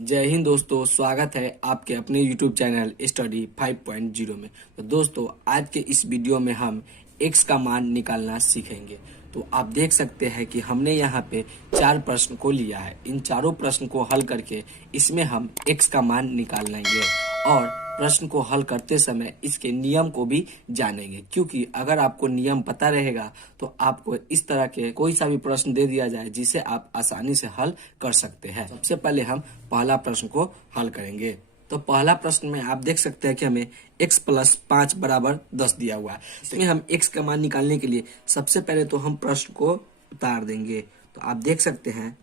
जय हिंद दोस्तों, स्वागत है आपके अपने YouTube चैनल स्टडी 5.0 में। तो दोस्तों, आज के इस वीडियो में हम x का मान निकालना सीखेंगे। तो आप देख सकते हैं कि हमने यहाँ पे 4 प्रश्न को लिया है। इन चारों प्रश्न को हल करके इसमें हम x का मान निकाल लेंगे और प्रश्न को हल करते समय इसके नियम को भी जानेंगे, क्योंकि अगर आपको नियम पता रहेगा तो आपको इस तरह के कोई सा भी प्रश्न दे दिया जाए जिसे आप आसानी से हल कर सकते हैं। सबसे पहले हम पहला प्रश्न को हल करेंगे। तो पहला प्रश्न में आप देख सकते हैं कि हमें x प्लस 5 बराबर 10 दिया हुआ है। इसमें हम x का मान निकालने के लिए सबसे पहले तो हम प्रश्न को उतार देंगे। तो आप देख सकते हैं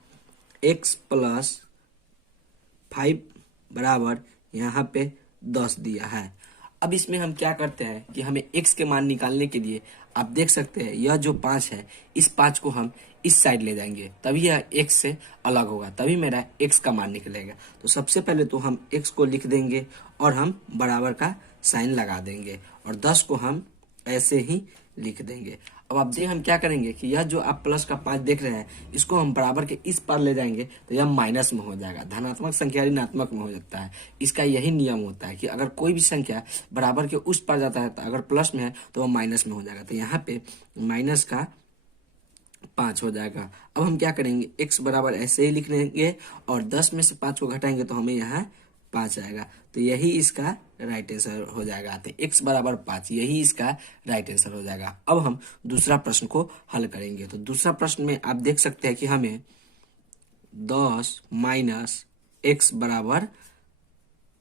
x प्लस 5 बराबर यहाँ पे 10 दिया है। अब इसमें हम क्या करते हैं कि हमें x के मान निकालने के लिए आप देख सकते हैं यह जो 5 है, इस 5 को हम इस साइड ले जाएंगे, तभी यह x से अलग होगा, तभी मेरा x का मान निकलेगा। तो सबसे पहले तो हम x को लिख देंगे और हम बराबर का साइन लगा देंगे और 10 को हम ऐसे ही लिख देंगे। अब आप देख हम क्या करेंगे कि यह जो आप प्लस का 5 देख रहे हैं, इसको हम बराबर के इस पार ले जाएंगे तो यह माइनस में हो जाएगा। धनात्मक संख्या ऋणात्मक में हो जाता है। इसका यही नियम होता है कि अगर कोई भी संख्या बराबर के उस पार जाता है तो अगर प्लस में है तो वह माइनस में हो जाएगा। तो यहाँ पे माइनस का 5 हो जाएगा। अब हम क्या करेंगे, x बराबर ऐसे ही लिख लेंगे और 10 में से 5 को घटाएंगे तो हमें यहाँ 5 आएगा। तो यही इसका राइट आंसर हो जाएगा। तो x बराबर 5, यही इसका राइट आंसर हो जाएगा। अब हम दूसरा प्रश्न को हल करेंगे। तो दूसरा प्रश्न में आप देख सकते हैं कि हमें 10 माइनस x बराबर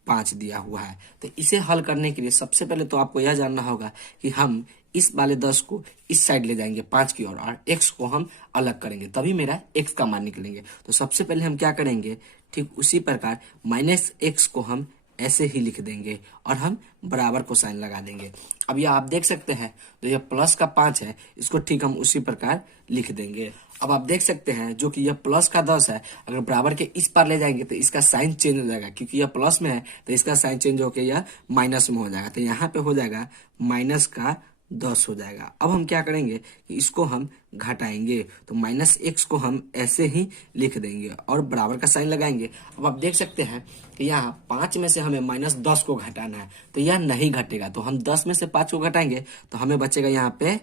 5 दिया हुआ है। तो इसे हल करने के लिए सबसे पहले तो आपको यह जानना होगा कि हम इस वाले 10 को इस साइड ले जाएंगे 5 की ओर और x को हम अलग करेंगे, तभी मेरा x का मान निकलेंगे। तो सबसे पहले हम क्या करेंगे, ठीक उसी प्रकार माइनस x को हम ऐसे ही लिख देंगे और हम बराबर को साइन लगा देंगे। अब यह आप देख सकते हैं तो यह प्लस का 5 है, इसको ठीक हम उसी प्रकार लिख देंगे। अब आप देख सकते हैं जो कि यह प्लस का 10 है, अगर बराबर के इस पार ले जाएंगे तो इसका साइन चेंज हो जाएगा, क्योंकि यह प्लस में है तो इसका साइन चेंज होकर यह माइनस में हो जाएगा। तो यहाँ पे हो जाएगा माइनस का 10 हो जाएगा। अब हम क्या करेंगे कि इसको हम घटाएंगे, तो माइनस x को हम ऐसे ही लिख देंगे और बराबर का साइन लगाएंगे। अब आप देख सकते हैं कि यहाँ 5 में से हमें माइनस 10 को घटाना है, तो यह नहीं घटेगा। तो हम 10 में से 5 को घटाएंगे तो हमें बचेगा यहाँ पे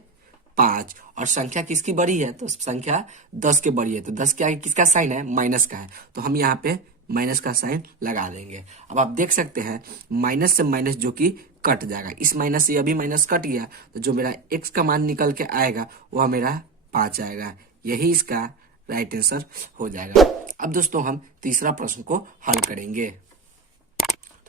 5, और संख्या किसकी बड़ी है, तो संख्या 10 के बड़ी है। तो 10 के आगे किसका साइन है, माइनस का है, तो हम यहाँ पे माइनस का साइन लगा देंगे। अब आप देख सकते हैं माइनस से माइनस जो कि कट जाएगा, इस माइनस से अभी माइनस कट गया, तो जो मेरा x का मान निकल के आएगा वह मेरा 5 आएगा। यही इसका राइट आंसर हो जाएगा। अब दोस्तों हम तीसरा प्रश्न को हल करेंगे।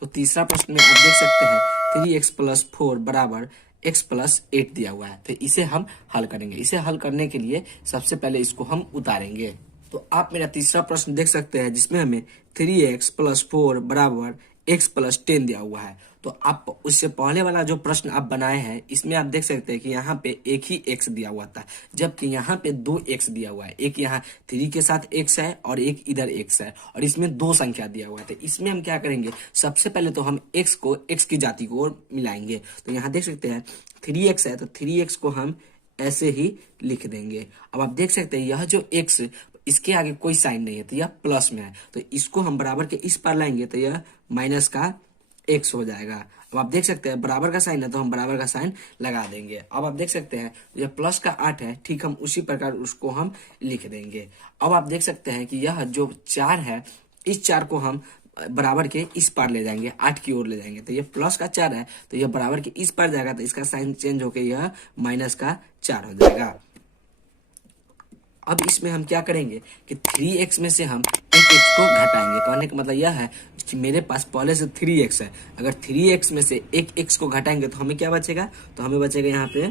तो तीसरा प्रश्न में आप देख सकते हैं 3x प्लस 4 बराबर x प्लस 8 दिया हुआ है। तो इसे हम हल करेंगे। इसे हल करने के लिए सबसे पहले इसको हम उतारेंगे। तो आप मेरा तीसरा प्रश्न देख सकते हैं जिसमें हमें 3x प्लस 4 बराबर x प्लस 10 दिया हुआ है। तो आप उससे पहले वाला जो प्रश्न आप बनाए हैं इसमें आप देख सकते हैं कि यहाँ पे एक ही x दिया हुआ था, जबकि यहाँ पे 2 x दिया हुआ है। एक यहाँ 3 के साथ x है और एक इधर x है, और इसमें 2 संख्या दिया हुआ है। तो इसमें हम क्या करेंगे, सबसे पहले तो हम x को x की जाति को मिलाएंगे। तो यहाँ देख सकते हैं 3x है, तो 3x को हम ऐसे ही लिख देंगे। अब आप देख सकते हैं यह जो x, इसके आगे कोई साइन नहीं है तो यह प्लस में है, तो इसको हम बराबर के इस पार लाएंगे तो यह माइनस का x हो जाएगा। अब आप देख सकते हैं बराबर का साइन है तो हम बराबर का साइन लगा देंगे। अब आप देख सकते हैं यह प्लस का 8 है, ठीक हम उसी प्रकार उसको हम लिख देंगे। अब आप देख सकते हैं कि यह जो 4 है, इस 4 को हम बराबर के इस पार ले जाएंगे, 8 की ओर ले जाएंगे, तो यह प्लस का 4 है तो यह बराबर के इस पार जाएगा, तो इसका साइन चेंज होकर यह माइनस का 4 हो जाएगा। अब इसमें हम क्या करेंगे कि 3x में से हम एक x को घटाएंगे। कहने का मतलब यह है कि मेरे पास पहले से 3x है, अगर 3x में से एक x को घटाएंगे तो हमें क्या बचेगा, तो हमें बचेगा यहाँ पे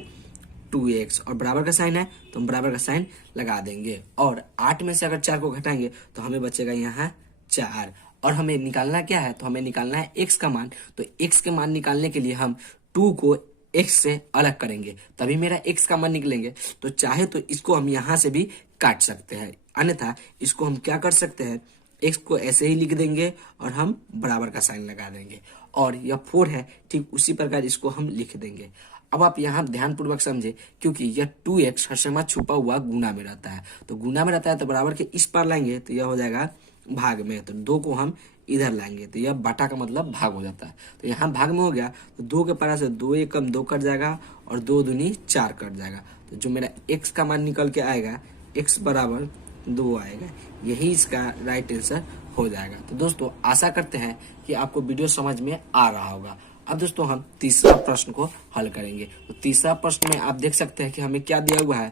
2x, और बराबर का साइन है तो हम बराबर का साइन लगा देंगे। और 8 में से अगर 4 को घटाएंगे तो हमें बचेगा यहाँ 4, और हमें निकालना क्या है, तो हमें निकालना है x का मान। तो x के मान निकालने के लिए हम 2 को x से अलग करेंगे, तभी मेरा x का मान निकलेंगे। तो चाहे तो इसको हम यहाँ से भी काट सकते हैं, अन्यथा इसको हम क्या कर सकते हैं, x को ऐसे ही लिख देंगे और हम बराबर का साइन लगा देंगे, और यह 4 है, ठीक उसी प्रकार इसको हम लिख देंगे। अब आप यहाँ ध्यानपूर्वक समझे, क्योंकि यह 2x हर समय छुपा हुआ गुना में रहता है, तो गुना में रहता है तो बराबर के इस पार लाएंगे तो यह हो जाएगा भाग में है, तो 2 को हम इधर लाएंगे तो यह बटा का मतलब भाग हो जाता है। तो यहाँ भाग में हो गया तो 2 के पारा से 2 एकम 2 कट जाएगा और 2 दूनी 4 कट जाएगा। तो जो मेरा x का मान निकल के आएगा x बराबर 2 आएगा। यही इसका राइट आंसर हो जाएगा। तो दोस्तों आशा करते हैं कि आपको वीडियो समझ में आ रहा होगा। अब दोस्तों हम तीसरा प्रश्न को हल करेंगे। तो तीसरा प्रश्न में आप देख सकते हैं कि हमें क्या दिया हुआ है,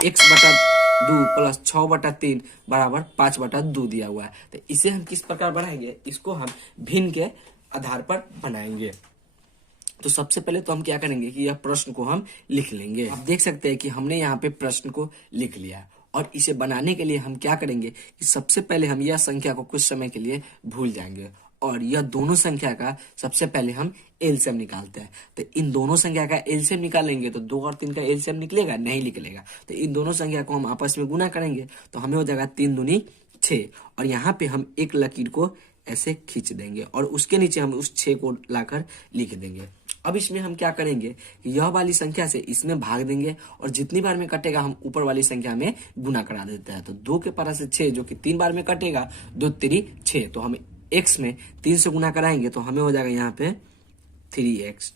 x बटा 2 प्लस 6/3 बराबर 5/2 दिया हुआ है। तो इसे हम किस प्रकार बनाएंगे, इसको हम भिन्न के आधार पर बनाएंगे। तो सबसे पहले तो हम क्या करेंगे कि यह प्रश्न को हम लिख लेंगे। आप देख सकते हैं कि हमने यहाँ पे प्रश्न को लिख लिया और इसे बनाने के लिए हम क्या करेंगे कि सबसे पहले हम यह संख्या को कुछ समय के लिए भूल जाएंगे और यह दोनों संख्या का सबसे पहले हम एलसीएम निकालते हैं। तो इन दोनों संख्या का एलसीएम निकालेंगे तो 2 और 3 का एलसीएम निकलेगा, नहीं निकलेगा। तो इन दोनों संख्या को हम आपस में गुना करेंगे तो हमें हो जाएगा 3 दूनी 6 और यहाँ पे हम एक लकीर को ऐसे खींच देंगे और उसके नीचे हम उस 6 को लाकर लिख देंगे। अब इसमें हम क्या करेंगे कि यह वाली संख्या से इसमें भाग देंगे और जितनी बार में कटेगा हम ऊपर वाली संख्या में गुना करा देते हैं। तो 2 के पारा से 6 जो कि 3 बार में कटेगा, 2 3 6, तो हम x में 3 से गुना कराएंगे तो हमें हो जाएगा यहाँ पे 3x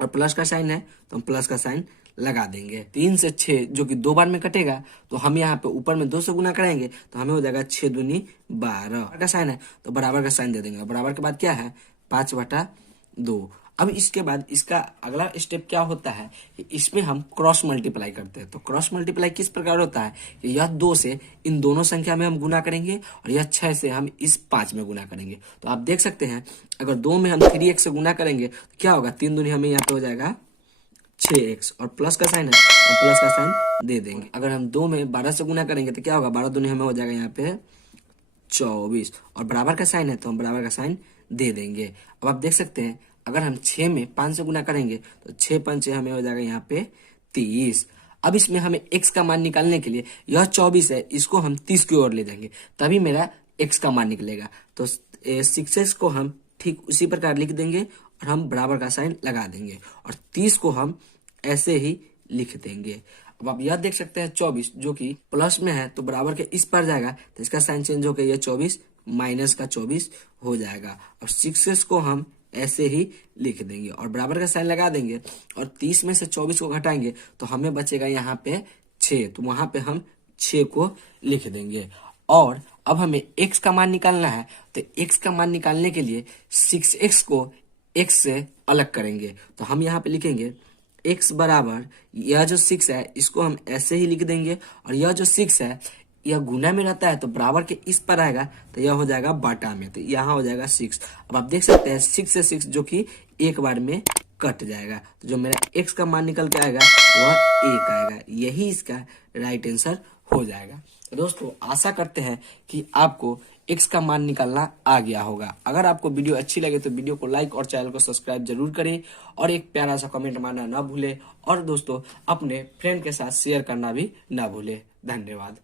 और प्लस का साइन है तो हम प्लस का साइन लगा देंगे। 3 से 6 जो कि 2 बार में कटेगा तो हम यहाँ पे ऊपर में 2 से गुना कराएंगे तो हमें हो जाएगा 6 दूनी 12 का साइन है तो बराबर का साइन दे देंगे। बराबर के बाद क्या है 5/2। अब इसके बाद इसका अगला स्टेप क्या होता है कि इसमें हम क्रॉस मल्टीप्लाई करते हैं। तो क्रॉस मल्टीप्लाई किस प्रकार होता है कि यह 2 से इन दोनों संख्या में हम गुना करेंगे और यह 6 से हम इस 5 में गुना करेंगे। तो आप देख सकते हैं अगर 2 में हम 3x से गुना करेंगे तो क्या होगा, 3 दूनी हमें यहाँ पे हो जाएगा 6x और प्लस का साइन है और प्लस का साइन दे देंगे। अगर हम 2 में 12 से गुना करेंगे तो क्या होगा, 12 दूनी हमें हो जाएगा यहाँ पे 24 और बराबर का साइन है तो हम बराबर का साइन दे देंगे। अब आप देख सकते हैं अगर हम 6 में 5 से गुना करेंगे तो 6 पंचे हमें हो जाएगा यहाँ पे 30। अब इसमें हमें x का मान निकालने के लिए यह 24 है, इसको हम 30 की ओर ले जाएंगे तभी मेरा x का मान निकलेगा। तो 6x को हम ठीक उसी प्रकार लिख देंगे और हम बराबर का साइन लगा देंगे और 30 को हम ऐसे ही लिख देंगे। अब आप यह देख सकते हैं 24 जो कि प्लस में है तो बराबर के इस पर जाएगा तो इसका साइन चेंज होकर यह 24 माइनस का 24 हो जाएगा और 6x को हम ऐसे ही लिख देंगे और बराबर का साइन लगा देंगे और 30 में से 24 को घटाएंगे तो हमें बचेगा यहाँ पे 6, तो वहां पे हम 6 को लिख देंगे। और अब हमें x का मान निकालना है तो x का मान निकालने के लिए 6x को x से अलग करेंगे तो हम यहाँ पे लिखेंगे x बराबर यह जो 6 है इसको हम ऐसे ही लिख देंगे और यह जो 6 है यह गुना में रहता है तो बराबर के इस पर आएगा तो यह हो जाएगा बाटा में, तो यहाँ हो जाएगा 6। अब आप देख सकते हैं 6 से 6 जो कि एक बार में कट जाएगा तो जो मेरा x का मान निकल के आएगा वह 1 आएगा। यही इसका राइट आंसर हो जाएगा। तो दोस्तों आशा करते हैं कि आपको x का मान निकालना आ गया होगा। अगर आपको वीडियो अच्छी लगे तो वीडियो को लाइक और चैनल को सब्सक्राइब जरूर करें और एक प्यारा सा कमेंट मारना ना भूले और दोस्तों अपने फ्रेंड के साथ शेयर करना भी ना भूले। धन्यवाद।